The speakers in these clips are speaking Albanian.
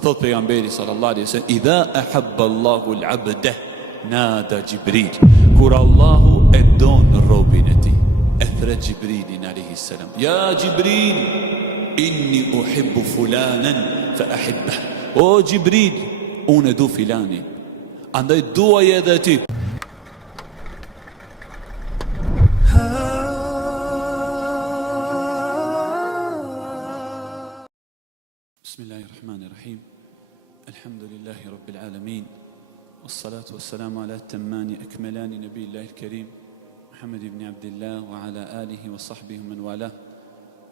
Thot pejgamberi sallallahu alaihi wasallam, idha ahabba Allahu al-abda nada Jibril. Kur Allahu e don robin e tij, e thret Jibrilin alaihi salam, ya Jibril, inni uhibbu fulanan fa ahibbah. O Jibril, unë du filanin, andaj duaj edhe ti. Bismillahirrahmanirrahim. Alhamdulillahi rabbil alamin. Wassalatu wassalamu ala at-tammani akmalani nabiyillahil karim Muhammad ibn Abdullah wa ala alihi wa sahbihi man wala.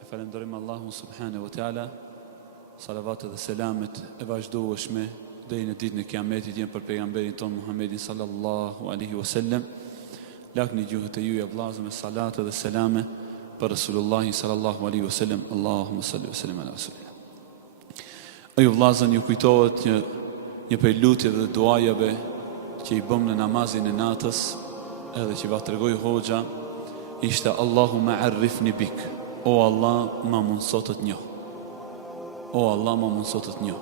Falenderojmë Allahun subhanahu wa taala. Salavat dhe selamet e vazhdueshme deri në ditën e Kiametit janë për pejgamberin ton Muhammedin sallallahu alaihi wasallam. Lakni gjuhët e juaja vëllezër me salate dhe selame për Resulullahin sallallahu alaihi wasallam. Allahumma salli wa sallim ala rasulillah. Ju vëllezër, ju kujtohet një prej lutjeve dhe duajave që i bëm në namazin e natës, edhe që va tregoj hoxha, ishte Allahumma arifni bik. O Allah, ma mundëso të të njoh. O Allah, ma mundëso të të njoh.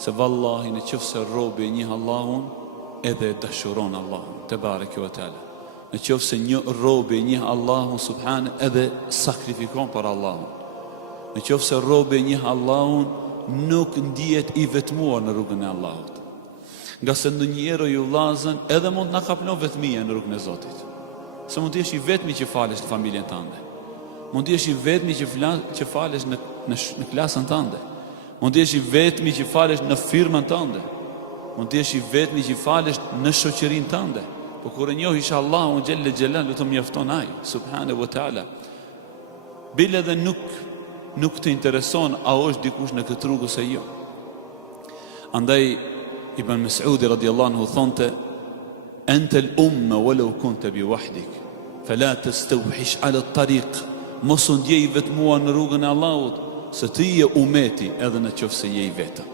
Se vallahi në qëfë se robi e njeh Allahun, edhe dashuron Allahun, te bareke ve teala. Në qëfë se një robi e njeh Allahun subhanë, edhe sakrifikon për Allahun. Në qëfë se robi e njeh Allahun, nuk ndihet i vetmuar në rrugën e Allahut. Nga se ndonjëherë ju vëllazën, edhe mund na kapnon vetmia në rrugën e Zotit. Se mund të jesh i vetmi që falesh në familjen tënde. Mund të jesh i vetmi që falesh në klasën tënde. Mund të jesh i vetmi që falesh në firmën tënde. Mund të jesh i vetmi që falesh në shoqërinë tënde. Por kur e njohish Allahun xhelle xhelalu të mjafton ai subhanahu wa taala. Bile dhe nuk të intereson a është dikush në këtë rrugë ose jo. Andaj Ibn Mas'udi radiallahu anhu thonte, ente l'umma walau kunte bi wahdik, fala tastawhish ala at-tariq. Mos u ndjej vetmuar në rrugën e Allahut, se ti je umeti edhe në qoftë se je i vetëm.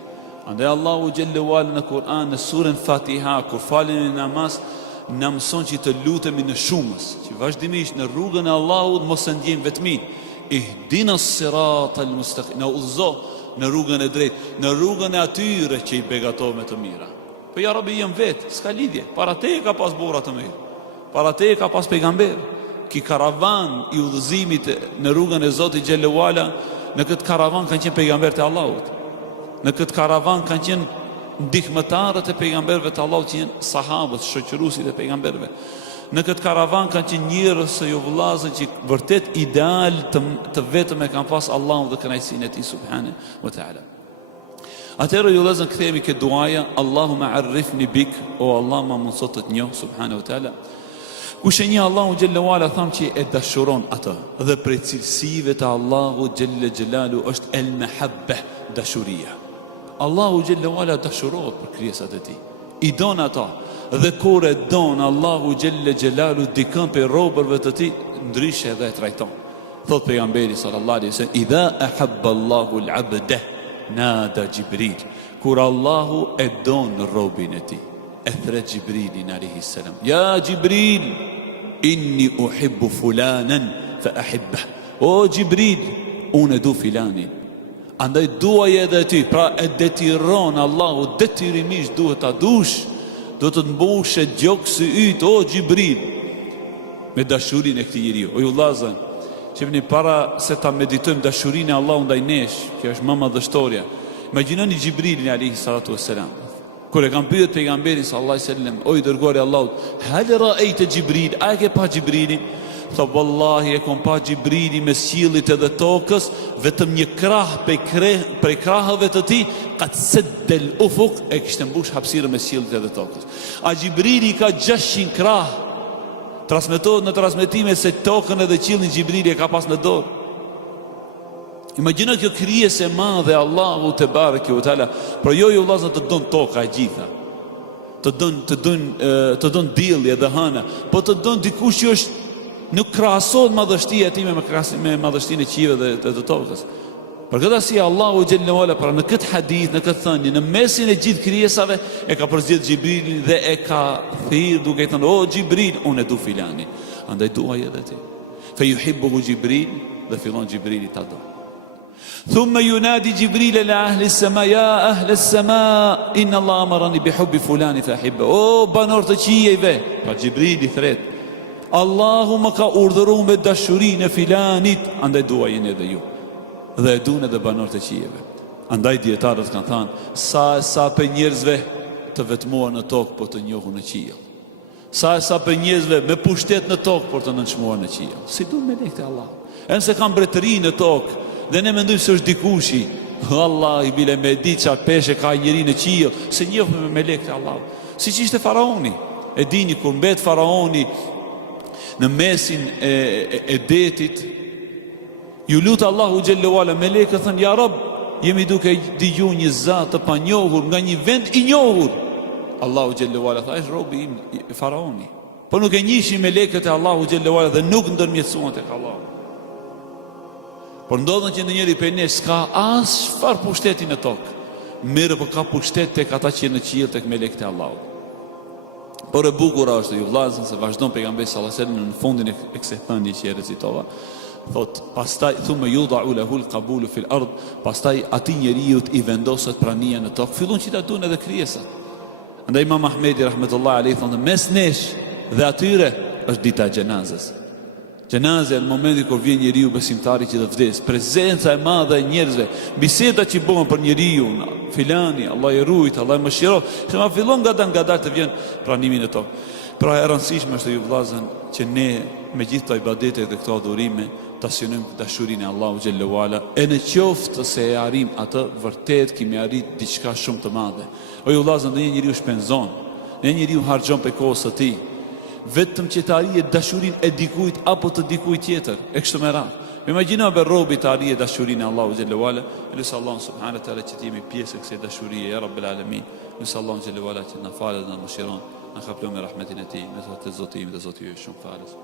Andaj Allahu xhelle wala në Kur'an në surën Fatiha kur falemi namaz na mëson që të lutemi në shumës, që vazhdimisht në rrugën e Allahut mos e ndjejmë vetmin. Ihdina s-siratal mustaqim, na udhëzo në rrugën e drejtë, në rrugën e atyre që i begatov me të mira. Po ja Rabbi, jam vetë, s'ka lidhje. Para te ka pas burra të mirë, para te ka pas pejgamber. Ki karavan i udhëzimit në rrugën e Zotit xhelle wala, në këtë karavan kanë qenë pejgamberët e Allahut. Në këtë karavan kanë qenë ndihmëtarët e pejgamberëve të Allahut, që janë sahabët, shoqëruesit e pejgamberëve. Në këtë karavan kanë qenë njerëz se ju vëllazë që vërtet ideal të vetëm e kanë pas Allahun dhe kënaqësinë e tij subhanahu wa taala. Atëherë ju vëllazë kthehemi ke duaja, Allahumma arifni bik, o Allah ma mundëso të të njoh subhanahu wa taala. Kush e njeh Allahu xhelle wala tham që e dashuron atë, dhe prej cilësive të Allahu xhelle xhelalu është el mahabba, dashuria. Allahu xhelle wala dashurohet për krijesat e tij, i don ata. Dhe kur e don Allahu xhelle xhelalu dikën për robërve të tij, ndryshe edhe e trajton. Thot pejgamberi sallallahu alaihi wasallam, idha ahabba Allahu al-abda nada Jibril. Kur Allahu e don robin e tij, e thret Jibrilin alaihi salam, ya Jibril, inni uhibbu fulanan fa ahibbah. O Jibril, unë du filanin, andaj duaj edhe ti. Pra e detiron Allahu, detirimisht duhet ta dush, do të të mbushe gjokësi yt, o Jibril, me dashurin e këtij njeriu. O ju vëllazë, çevni para se ta meditojmë dashurinë e Allahut ndaj nesh, kjo është më madhështoria. Imagjinoni Jibrilin alayhi salatu wassalam, kur e kanë pyetur pejgamberin sallallahu alaihi wasallam, o i dërguari i Allahut, hal ra'aita Jibril, a ke pa Jibrilin? Tha wallahi e kom pa Jibrilin me qiellit edhe tokës, vetëm një krah prej krahëve të tij, qad saddal ufuq, e kishte mbush hapësirën me qiellit edhe tokës. A Jibrili ka 600 krah. Transmetohet në transmetime se tokën edhe qiellin Jibrili e ka pas në dorë. Imagjino kjo krijesë e madhe Allahu te bareke ve teala, por jo ju vëllazë të don toka e gjitha. Të don dielli edhe hëna, po të don dikush që është nuk krahasohet madhështia e tij me madhështinë e qiellit dhe të tokës. Për këtë arsye Allahu xhelle wala pra në këtë hadith, në këtë thënie, në mesin e gjithë krijesave e ka përzgjedh Jibrilin dhe e ka thirrë duke thënë, o Jibril, unë e du filanin, andaj duaj edhe ti. Fe yuhibbu Jibril, dhe fillon Jibrili ta do. Thumë yunadi Gjibril ila ahli s-sama, ja ahli s-sama, inna Allah amarani bi hubbi fulani fa hibbe. O banor të qijeve, pa Gjibrili thret, Allahu më ka urdhëruar me dashurinë e filanit, andaj duajeni edhe ju. Dhe e duan edhe banor të qijeve. Andaj dietarët kanë thënë, sa për njerëzve të vetmuar në tokë por të njohur në qiell. Sa për njerëzve me pushtet në tokë por të nënçmuar në qiell. Si duan me lekë të Allah. Nëse kanë mbretëri në tokë dhe ne mendojmë se është dikushi, Allah i bile me ditë çfarë peshe ka njëri në qiell, se njohëm me melekët e Allahut. Siç ishte faraoni. E dini kur mbet faraoni në mesin e detit, ju lutë Allahu xhallahu ala, melekët thënë ja Rob, jemi duke dëgjuar një zat të panjohur nga një vend i njohur. Allahu xhallahu ala tha, është robi im faraoni. Po nuk e njihshin melekët e Allahu xhallahu ala dhe nuk ndërmjetësuan tek Allahu. Por ndodhen që në njëri për ne s'ka as çfarë pushteti në tokë, mirë po ka pushtet tek ata që në qiell tek melekët e Allahut. Por e bukur është ju vllazën se vazhdon pejgamberi sallallahu alajhi wasallam në fundin e kësaj thënie që e recitova, thot pastaj thumma yudau lahu alqabulu fil ard, pastaj atij njeriu i vendoset prania në tokë, fillon që ta duan edhe krijesat. Andaj Imam Ahmedi rahmetullahi alayhi thonë mes nesh dhe atyre është dita e xhenazës. Gjenazja në momenti kur vjen njeriu besimtari që të vdes, prezenca e madhe e njerëzve, biseda që bëhen për njeriu, filani, Allah i rujt, Allah i mëshiroft, që ma fillon nga të vjen pranimi në tokë. Pra e rëndësishme është ju vllazën që ne me gjithë të ibadetet dhe këto adhurime ta synojmë dashurinë e Allahu xhallahu ala, e në qoftë se e arrim atë, vërtet kemi arrit diçka shumë të madhe. O ju vllazën, ndonjë njeriu shpenzon, ndonjë njeriu harxhon pe kohës së tij, vetëm që të arrijë dashurinë e dikujt apo të dikujt tjetër, e kështu me radhë. Imagjino be robi të arrijë dashurinë e Allahu xhallahu ala, lutë Allahun subhanahu wa taala që të jemi pjesë e kësaj dashurie ya rabbel alamin. Lutë Allahun xhallahu ala që na falë dhe na mëshiron, na kaplon me rahmetin e tij, me zotin dhe zoti ju shumë falës.